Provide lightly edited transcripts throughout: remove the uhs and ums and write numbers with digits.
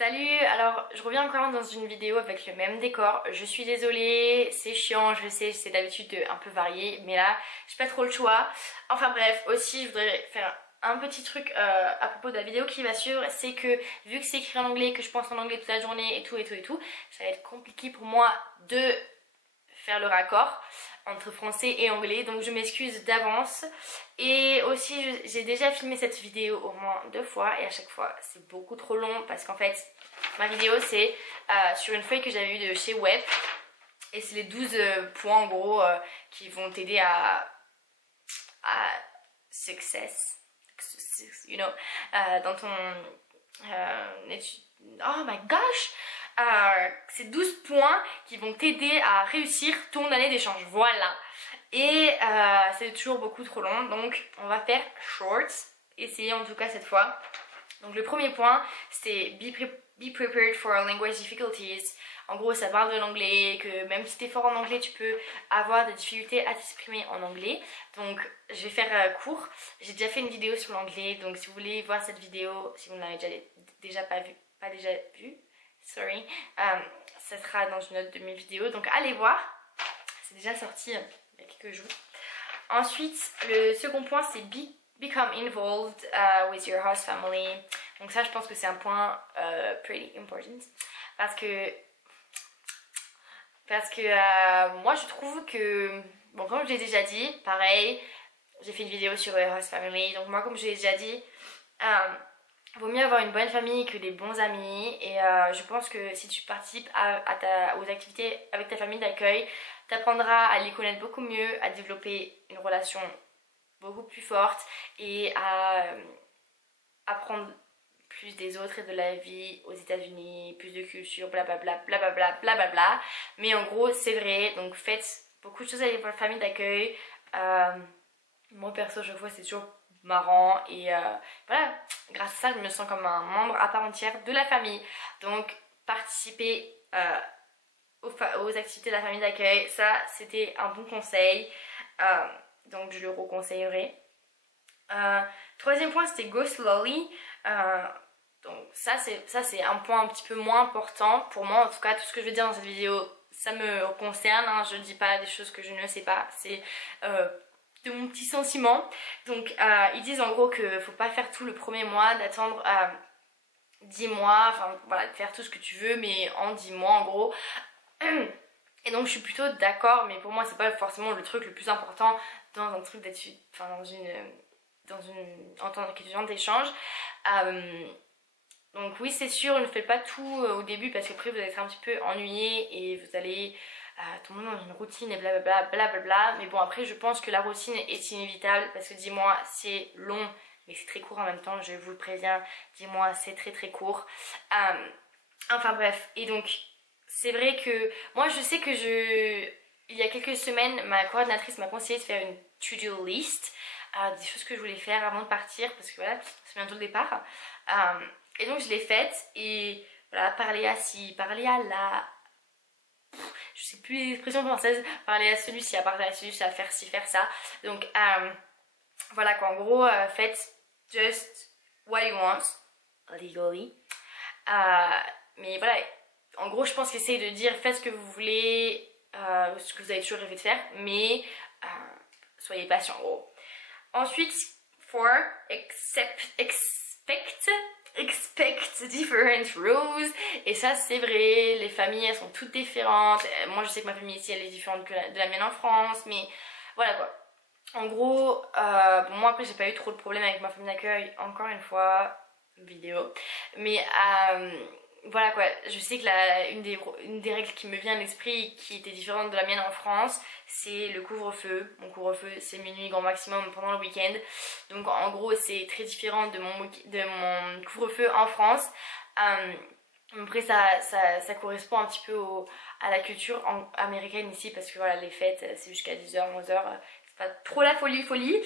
Salut, alors je reviens encore dans une vidéo avec le même décor. Je suis désolée, c'est chiant, je sais, c'est d'habitude un peu varié, mais là j'ai pas trop le choix. Enfin bref, aussi je voudrais faire un petit truc à propos de la vidéo qui va suivre, c'est que vu que c'est écrit en anglais, que je pense en anglais toute la journée et tout, ça va être compliqué pour moi de faire le raccord entre français et anglais, donc je m'excuse d'avance. Et aussi j'ai déjà filmé cette vidéo au moins 2 fois et à chaque fois c'est beaucoup trop long parce qu'en fait ma vidéo c'est sur une feuille que j'avais eue de chez Web et c'est les 12 points en gros qui vont t'aider à success, you know, dans ton étude. Oh my gosh, c'est 12 points qui vont t'aider à réussir ton année d'échange, voilà. Et c'est toujours beaucoup trop long, donc on va faire short, essayer en tout cas cette fois. Donc le premier point c'est be prepared for language difficulties. En gros ça parle de l'anglais, que même si t'es fort en anglais tu peux avoir des difficultés à t'exprimer en anglais. Donc je vais faire court, j'ai déjà fait une vidéo sur l'anglais, donc si vous voulez voir cette vidéo, si vous ne l'avez déjà pas vu, sorry, ça sera dans une autre de mes vidéos, donc allez voir, c'est déjà sorti il y a quelques jours. Ensuite le second point c'est become involved with your host family. Donc ça je pense que c'est un point pretty important parce que moi je trouve que, bon, comme je l'ai déjà dit, pareil, j'ai fait une vidéo sur host family, donc moi comme je l'ai déjà dit, vaut mieux avoir une bonne famille que des bons amis. Et je pense que si tu participes aux activités avec ta famille d'accueil, t'apprendras à les connaître beaucoup mieux, à développer une relation beaucoup plus forte et à apprendre plus des autres et de la vie aux États-Unis, plus de culture, blablabla, blablabla, blablabla. Mais en gros, c'est vrai, donc faites beaucoup de choses avec votre famille d'accueil. Moi perso, je vois, c'est toujours marrant et voilà, grâce à ça, je me sens comme un membre à part entière de la famille. Donc, participez aux activités de la famille d'accueil, ça, c'était un bon conseil. Donc, je le reconseillerais. Troisième point c'était go slowly. Donc ça c'est un point un petit peu moins important pour moi. En tout cas tout ce que je vais dire dans cette vidéo ça me concerne, hein. Je ne dis pas des choses que je ne sais pas, c'est de mon petit sentiment. Donc ils disent en gros que faut pas faire tout le premier mois, d'attendre 10 mois, enfin voilà, de faire tout ce que tu veux mais en 10 mois en gros. Et donc je suis plutôt d'accord, mais pour moi c'est pas forcément le truc le plus important dans un truc d'études, enfin en tant qu'étudiante d'échange. Donc oui c'est sûr, ne faites pas tout au début parce qu'après vous allez être un petit peu ennuyé et vous allez tomber dans une routine et blablabla, blablabla. Mais bon après je pense que la routine est inévitable parce que 10 mois c'est long mais c'est très court en même temps, je vous le préviens, 10 mois c'est très très court. Enfin bref, et donc c'est vrai que moi je sais que il y a quelques semaines ma coordinatrice m'a conseillé de faire une to-do list, des choses que je voulais faire avant de partir parce que voilà c'est bientôt le départ. Et donc je l'ai faite et voilà, parler à ci, parler à là, je sais plus l'expression française, parler à celui-ci, à parler à celui-ci, à faire ci, faire ça. Donc voilà quoi, en gros faites just what you want legally. Mais voilà, en gros je pense qu'essayer de dire faites ce que vous voulez, ce que vous avez toujours rêvé de faire, mais soyez patient en gros. Ensuite, expect different rules. Et ça c'est vrai, les familles elles sont toutes différentes. Moi je sais que ma famille ici elle est différente de la mienne en France, mais voilà quoi. En gros, bon, moi après j'ai pas eu trop de problèmes avec ma famille d'accueil, encore une fois, vidéo. Mais voilà quoi, je sais que une des règles qui me vient à l'esprit qui était différente de la mienne en France, c'est le couvre-feu. Mon couvre-feu c'est minuit grand maximum pendant le week-end. Donc en gros c'est très différent de mon couvre-feu en France. Après ça correspond un petit peu à la culture américaine ici parce que voilà les fêtes c'est jusqu'à 10h, 11h, c'est pas trop la folie.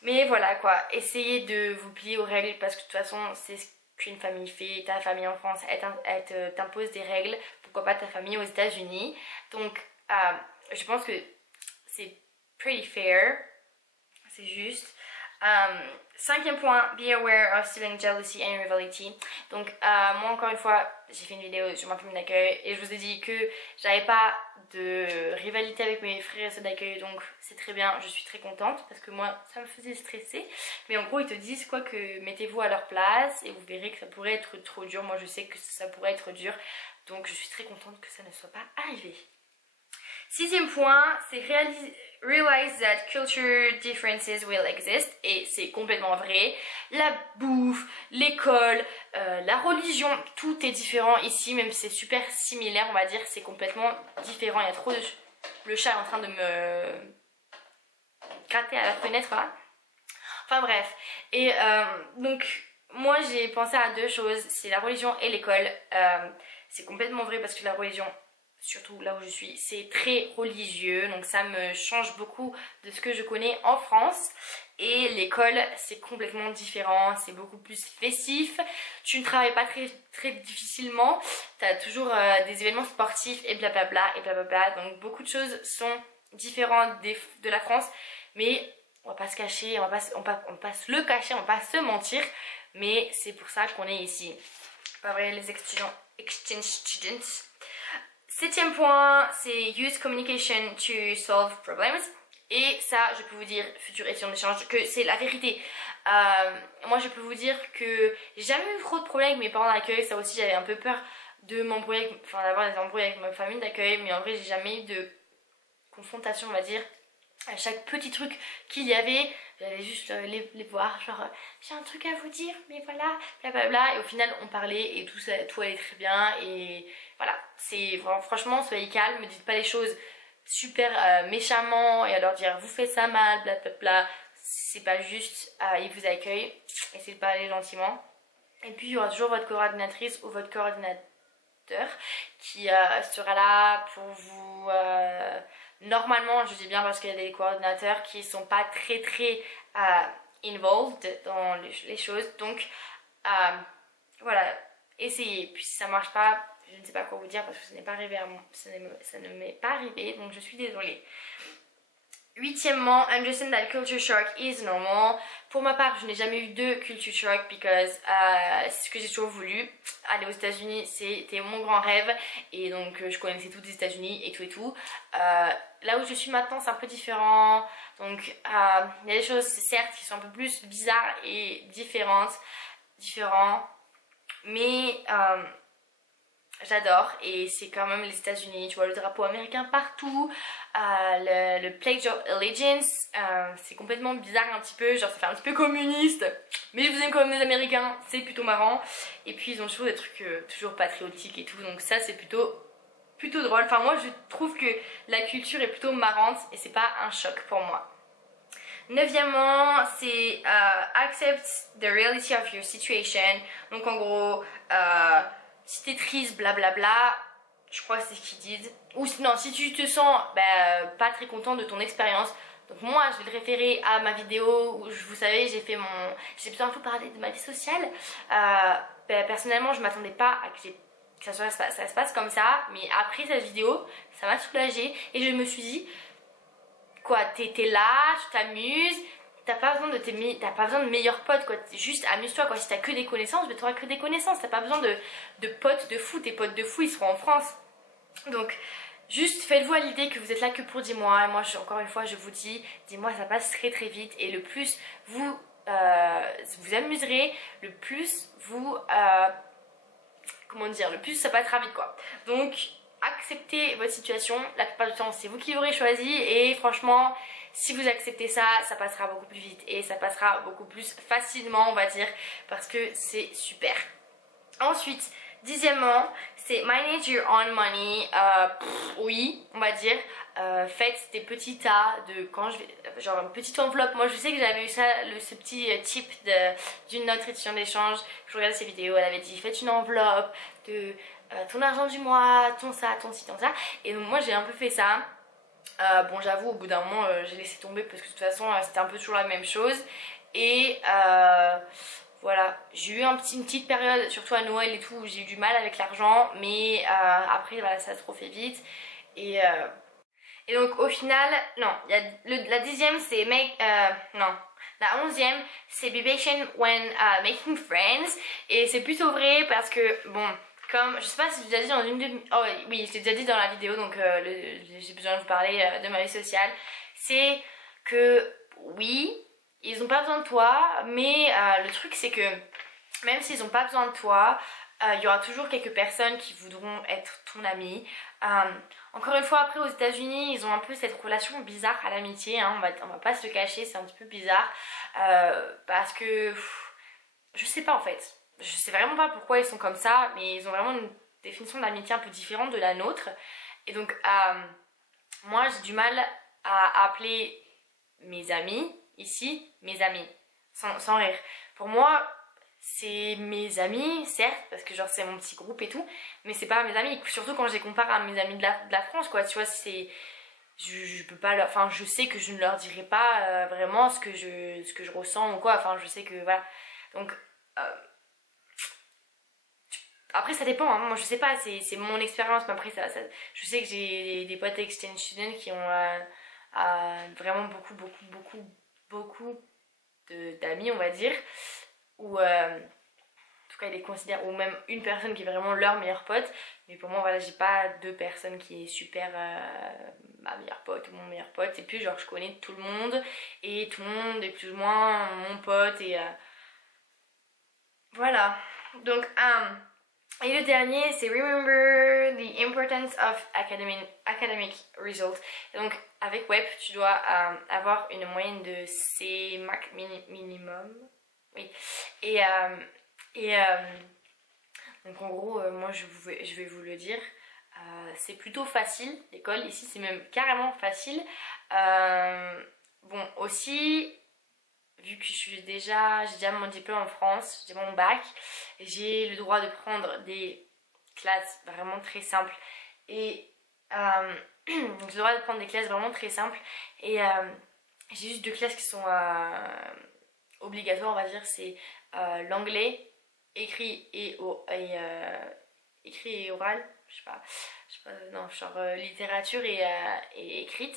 Mais voilà quoi, essayez de vous plier aux règles parce que de toute façon c'est ce qu'une famille fait. Ta famille en France elle t'impose des règles, pourquoi pas ta famille aux États-Unis. Donc je pense que c'est pretty fair, c'est juste. Cinquième point, be aware of sibling jealousy and rivalry. Donc moi encore une fois, j'ai fait une vidéo sur ma famille d'accueil et je vous ai dit que j'avais pas de rivalité avec mes frères et sœurs d'accueil, donc c'est très bien, je suis très contente parce que moi ça me faisait stresser. Mais en gros ils te disent quoi que mettez-vous à leur place et vous verrez que ça pourrait être trop dur. Moi je sais que ça pourrait être dur, donc je suis très contente que ça ne soit pas arrivé. Sixième point, c'est realize that culture differences will exist, et c'est complètement vrai. La bouffe, l'école, la religion, tout est différent ici, même si c'est super similaire on va dire, c'est complètement différent. Il y a trop de... Le chat est en train de me gratter à la fenêtre là. Enfin bref, et donc moi j'ai pensé à deux choses, c'est la religion et l'école. C'est complètement vrai parce que la religion, surtout là où je suis, c'est très religieux, donc ça me change beaucoup de ce que je connais en France. Et l'école, c'est complètement différent, c'est beaucoup plus festif, tu ne travailles pas très difficilement, tu as toujours des événements sportifs et blablabla, donc beaucoup de choses sont différentes de la France, mais on va pas se cacher, on va pas se le cacher, on va pas se mentir, mais c'est pour ça qu'on est ici. Pas vrai, les exchange students. Septième point, c'est use communication to solve problems. Et ça, je peux vous dire, futur étudiant d'échange, que c'est la vérité. Moi, je peux vous dire que j'ai jamais eu trop de problèmes avec mes parents d'accueil. Ça aussi, j'avais un peu peur de m'embrouiller, enfin d'avoir des embrouilles avec ma famille d'accueil. Mais en vrai, j'ai jamais eu de confrontation, on va dire. À chaque petit truc qu'il y avait, j'allais juste les voir, genre j'ai un truc à vous dire, mais voilà, blablabla. Et au final, on parlait et tout allait très bien. Et voilà, c'est franchement, soyez calme, ne dites pas les choses super méchamment et à leur dire vous faites ça mal, blablabla. C'est pas juste, ils vous accueillent, essayez de parler gentiment. Et puis il y aura toujours votre coordinatrice ou votre coordinateur qui sera là pour vous... Normalement, je dis bien parce qu'il y a des coordinateurs qui sont pas très involved dans les choses. Donc voilà, essayez. Puis si ça marche pas, je ne sais pas quoi vous dire parce que ça n'est pas arrivé à moi. Ça ne m'est pas arrivé, donc je suis désolée. Huitièmement, understand that culture shock is normal. Pour ma part, je n'ai jamais eu de culture shock because c'est ce que j'ai toujours voulu. Aller aux États-Unis, c'était mon grand rêve et donc je connaissais tout des États-Unis et tout. Là où je suis maintenant, c'est un peu différent. Donc il y a des choses, certes, qui sont un peu plus bizarres et différentes, mais j'adore et c'est quand même les États-Unis. Tu vois le drapeau américain partout, le Pledge of Allegiance, c'est complètement bizarre un petit peu, genre ça fait un petit peu communiste, mais je vous aime comme les Américains, c'est plutôt marrant. Et puis ils ont toujours des trucs toujours patriotiques et tout, donc ça c'est plutôt drôle. Enfin moi je trouve que la culture est plutôt marrante et c'est pas un choc pour moi. Neuvièmement, c'est accept the reality of your situation. Donc en gros, si t'es triste, blablabla, je crois que c'est ce qu'ils disent. Ou non, si tu te sens pas très content de ton expérience. Donc moi, je vais le référer à ma vidéo où vous savez, j'ai besoin de vous parler de ma vie sociale. Personnellement, je m'attendais pas à que ça se passe comme ça. Mais après cette vidéo, ça m'a soulagée et je me suis dit, quoi, t'es là, tu t'amuses. T'as pas besoin de meilleurs potes quoi, juste amuse-toi quoi, si t'as que des connaissances, mais t'auras que des connaissances, t'as pas besoin de potes de fou, tes potes de fou ils seront en France. Donc juste faites-vous à l'idée que vous êtes là que pour 10 mois, et moi encore une fois je vous dis, 10 mois ça passe très vite et le plus vous vous amuserez, le plus vous, comment dire, le plus ça passera vite quoi. Donc acceptez votre situation, la plupart du temps c'est vous qui l'aurez choisi et franchement si vous acceptez ça, ça passera beaucoup plus vite et ça passera beaucoup plus facilement on va dire parce que c'est super. Ensuite, dixièmement, c'est manage your own money. Oui, on va dire, faites des petits tas de genre une petite enveloppe. Moi je sais que j'avais eu ça, ce petit tip d'une autre étudiante d'échange. Je regardais ses vidéos, elle avait dit faites une enveloppe de ton argent du mois, ton ça, ton ci, ton ça. Et donc moi j'ai un peu fait ça. Bon j'avoue au bout d'un moment j'ai laissé tomber parce que de toute façon c'était un peu toujours la même chose. Et voilà, j'ai eu une petite période, surtout à Noël et tout, où j'ai eu du mal avec l'argent. Mais après voilà, ça se refait vite. Et donc au final, non, la dixième c'est non, La 11e, c'est be patient when making friends. Et c'est plutôt vrai parce que, bon, comme, je sais pas si je l'ai déjà dit dans une de... Oh oui, je l'ai déjà dit dans la vidéo, donc j'ai besoin de vous parler de ma vie sociale. C'est que, oui, ils n'ont pas besoin de toi, mais le truc c'est que, même s'ils n'ont pas besoin de toi, il y aura toujours quelques personnes qui voudront être ton ami. Encore une fois, après aux États-Unis, ils ont un peu cette relation bizarre à l'amitié, hein, on va pas se le cacher, c'est un petit peu bizarre. Parce que je sais pas en fait. Je sais vraiment pas pourquoi ils sont comme ça, mais ils ont vraiment une définition de l'amitié un peu différente de la nôtre. Et donc, moi j'ai du mal à appeler mes amis, ici, mes amis, sans rire. Pour moi, c'est mes amis, certes, parce que genre c'est mon petit groupe et tout, mais c'est pas mes amis, surtout quand je les compare à mes amis de la France, quoi, tu vois, c'est... Je peux pas leur... Enfin, je sais que je ne leur dirai pas vraiment ce que je ressens ou quoi, enfin, je sais que, voilà. Donc, après, ça dépend, hein. Moi, je sais pas, c'est mon expérience, mais après, je sais que j'ai des potes exchange students qui ont vraiment beaucoup d'amis, on va dire, ou en tout cas ils les considèrent, ou même une personne qui est vraiment leur meilleure pote, mais pour moi voilà, j'ai pas deux personnes qui est super ma meilleure pote ou mon meilleur pote, et puis genre je connais tout le monde et tout le monde est plus ou moins mon pote, et voilà. Donc et le dernier, c'est remember the importance of academic results. Et donc, avec WEP, tu dois avoir une moyenne de C mark minimum. Oui. Et donc, en gros, moi, je vais vous le dire. C'est plutôt facile, l'école. Ici, c'est même carrément facile. Bon, aussi, vu que j'ai déjà mon diplôme en France, j'ai mon bac, j'ai le droit de prendre des classes vraiment très simples. Et j'ai le droit de prendre des classes vraiment très simples. Et j'ai juste deux classes qui sont obligatoires, on va dire. C'est l'anglais, écrit et oral. Je sais pas, non, genre littérature et écrite.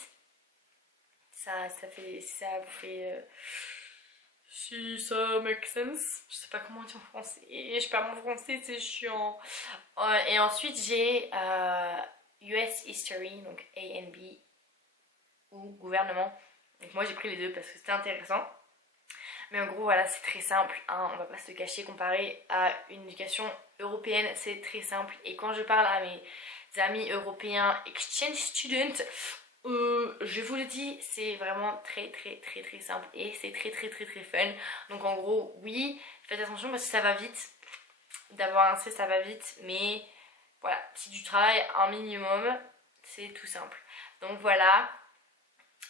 Ça vous fait... si ça make sense. Je sais pas comment dire en français. Je parle mon français, c'est chiant. Et ensuite, j'ai US History, donc A and B, ou gouvernement. Donc moi, j'ai pris les deux parce que c'était intéressant. Mais en gros, voilà, c'est très simple, hein, on va pas se le cacher. Comparé à une éducation européenne, c'est très simple. Et quand je parle à mes amis européens exchange students, je vous le dis, c'est vraiment très simple et c'est très fun. Donc en gros, oui, faites attention parce que ça va vite. D'avoir un C, ça va vite, mais voilà, si tu travailles un minimum, c'est tout simple. Donc voilà,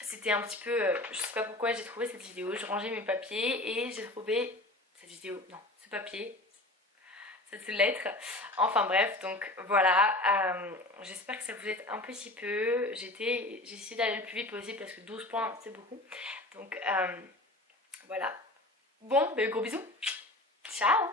c'était un petit peu, je sais pas pourquoi j'ai trouvé cette vidéo, je rangeais mes papiers et j'ai trouvé cette vidéo, non, ce papier, cette lettre, enfin bref, donc voilà, j'espère que ça vous aide un petit peu. J'ai essayé d'aller le plus vite possible parce que 12 points c'est beaucoup, donc voilà, bon, ben, gros bisous, ciao.